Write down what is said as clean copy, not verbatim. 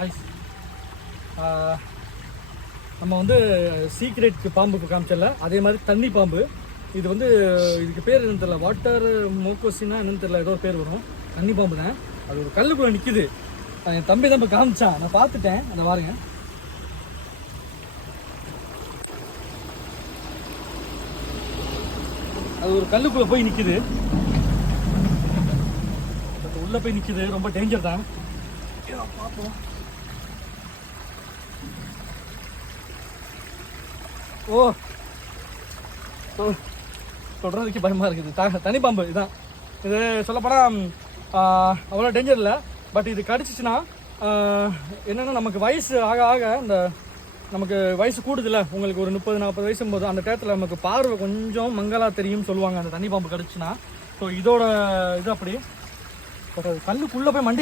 Ice நம்ம வந்து secret பாம்புக்கு காமிச்சல அதே மாதிரி தண்ணி பாம்பு. இது வந்து இதுக்கு பேர் என்னன்னு தெரியல, வாட்டர் மோக்கோசினா என்னன்னு தெரியல, ஏதோ பேர் வரும். தண்ணி பாம்பு தான். அது ஒரு கல்லுக்குள்ள நிற்குது. என் தம்பி தான் இப்போ காமிச்சான், நான் பார்த்துட்டேன். அதை பாருங்க, அது ஒரு கல்லுக்குள்ள போய் நிற்குது. உள்ள போய் நிற்குது, ரொம்ப டேஞ்சர் தான். பார்ப்போம். ஓ தொடர்றதுக்கு பயமாக இருக்குது. தனி பாம்பு இதுதான். இது சொல்லப்போனால் அவ்வளோ டேஞ்சர் இல்லை. பட் இது கடிச்சிச்சுன்னா என்னென்னா நமக்கு வயசு ஆக ஆக இந்த நமக்கு வயசு கூடுதில்ல, உங்களுக்கு ஒரு 30-40 வயசும் போது அந்த டயத்தில் நமக்கு பார்வை கொஞ்சம் மங்கலாக தெரியும்னு சொல்லுவாங்க அந்த தனி பாம்பு கடிச்சுன்னா. ஸோ இதோட இது அப்படி. பட் அது கல்லுக்குள்ளே போய் மண்டி